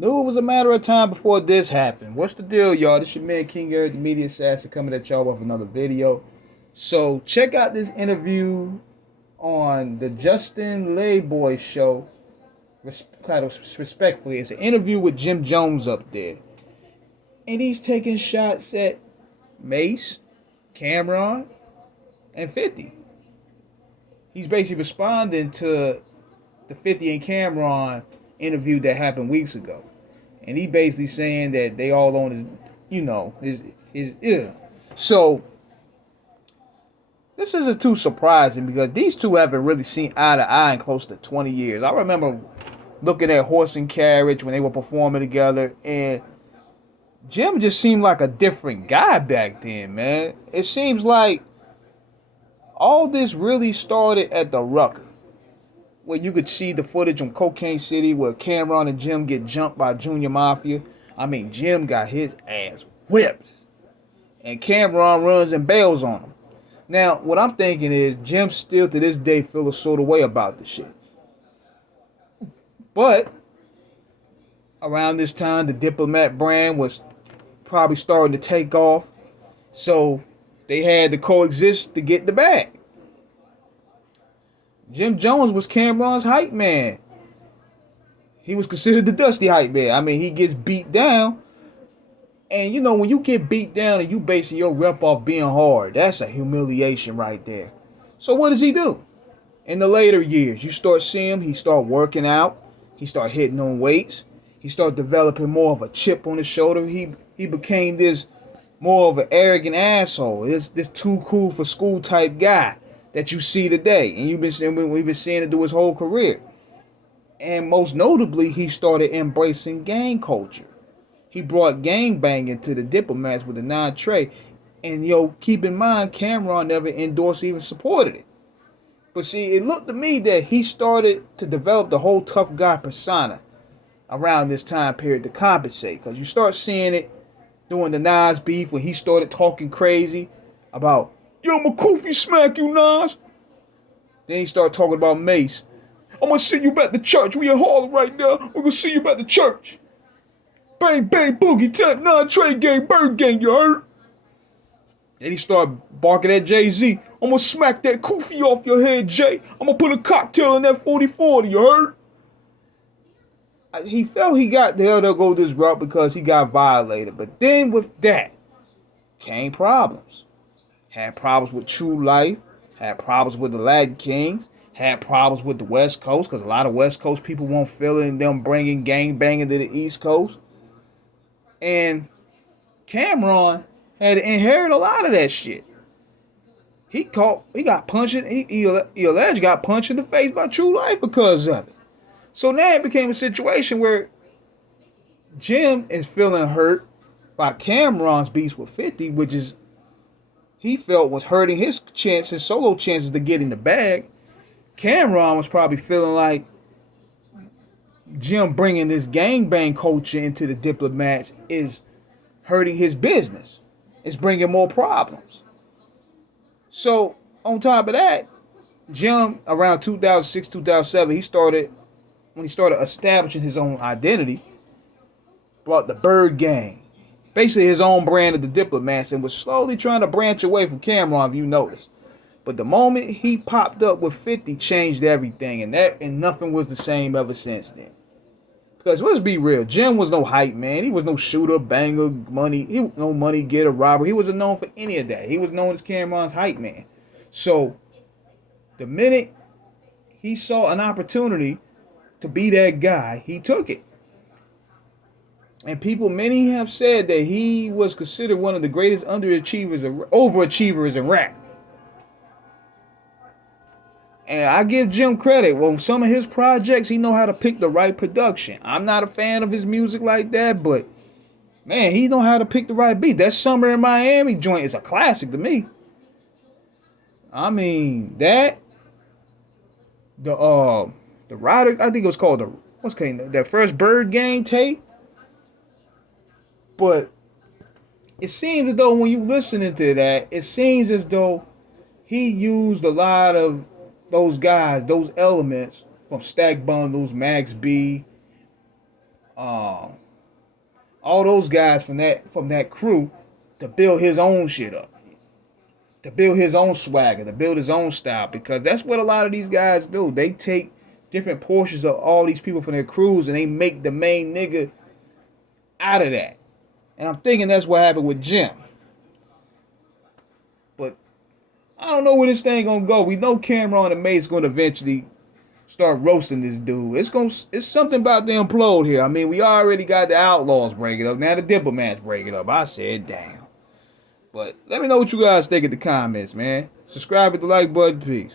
Knew it was a matter of time before this happened. What's the deal, y'all? This your man King Eric, the media assassin, coming at y'all with another video. So check out this interview on the Justin Layboy show. Respectfully, it's an interview with Jim Jones up there, and he's taking shots at Mase, Camron, and 50. He's basically responding to the 50 and Camron interview that happened weeks ago. And he basically saying that they all on his ear. So this isn't too surprising because these two haven't really seen eye to eye in close to 20 years. I remember looking at Horse and Carriage when they were performing together, and Jim just seemed like a different guy back then, man. It seems like all this really started at the Rucker, where you could see the footage on Cocaine City where Camron and Jim get jumped by Junior Mafia. I mean, Jim got his ass whipped, and Camron runs and bails on him. Now, what I'm thinking is Jim still to this day feel a sort of way about this shit. But around this time, the Diplomat brand was probably starting to take off, so they had to coexist to get the bag. Jim Jones was Camron's hype man. He was considered the dusty hype man. I mean, he gets beat down. And you know, when you get beat down and you basing your rep off being hard, that's a humiliation right there. So what does he do? In the later years, you start seeing him, he start working out. He start hitting on weights. He start developing more of a chip on his shoulder. He became this more of an arrogant asshole. This too cool for school type guy that you see today, and we've been seeing it do his whole career. And most notably, he started embracing gang culture. He brought gang banging to the Diplomats with a non-tray. And keep in mind, Camron never endorsed, even supported it. But see, it looked to me that he started to develop the whole tough guy persona around this time period to compensate. Because you start seeing it during the Nas beef when he started talking crazy about, yo, I'ma Kofi smack you, Nas. Then he started talking about Mase. I'm gonna send you back to church. We in Harlem right now. We're gonna send you back to church. Bang, bang, boogie, tap, non-trade gang, bird gang, you heard? Then he started barking at Jay-Z. I'm gonna smack that Kofi off your head, Jay. I'm gonna put a cocktail in that 40-40, you heard? He felt he got there to go this route because he got violated. But then with that came problems. Had problems with True Life. Had problems with the Latin Kings. Had problems with the West Coast because a lot of West Coast people won't feel it in them bringing gang banging to the East Coast. And Camron had to inherit a lot of that shit. He got punched. He alleged got punched in the face by True Life because of it. So now it became a situation where Jim is feeling hurt by Camron's beef with 50, which is he felt was hurting his solo chances to get in the bag. Camron was probably feeling like Jim bringing this gangbang culture into the Diplomats is hurting his business. It's bringing more problems. So on top of that, Jim around 2006, 2007, when he started establishing his own identity, brought the Bird Gang, basically his own brand of the Diplomats, and was slowly trying to branch away from Camron, if you noticed. But the moment he popped up with 50 changed everything, and nothing was the same ever since then. Because let's be real, Jim was no hype man. He was no shooter, banger, he was no money getter, robber. He wasn't known for any of that. He was known as Camron's hype man. So the minute he saw an opportunity to be that guy, he took it. And many have said that he was considered one of the greatest overachievers in rap. And I give Jim credit. Well, some of his projects, he know how to pick the right production. I'm not a fan of his music like that, but man, he know how to pick the right beat. That Summer in Miami joint is a classic to me. I mean, the Rider, I think it was called that first Bird Gang tape. But it seems as though when you listening to that, it seems as though he used a lot of those guys, those elements from Stack Bundles, Max B, um, all those guys from that crew to build his own shit up, to build his own swagger, to build his own style, because that's what a lot of these guys do. They take different portions of all these people from their crews and they make the main nigga out of that. And I'm thinking that's what happened with Jim. But I don't know where this thing gonna go. We know Camron and Mase gonna eventually start roasting this dude. It's something about to implode here. I mean, we already got the Outlaws breaking up. Now the Diplomats breaking up. I said, damn. But let me know what you guys think in the comments, man. Subscribe with the like button. Peace.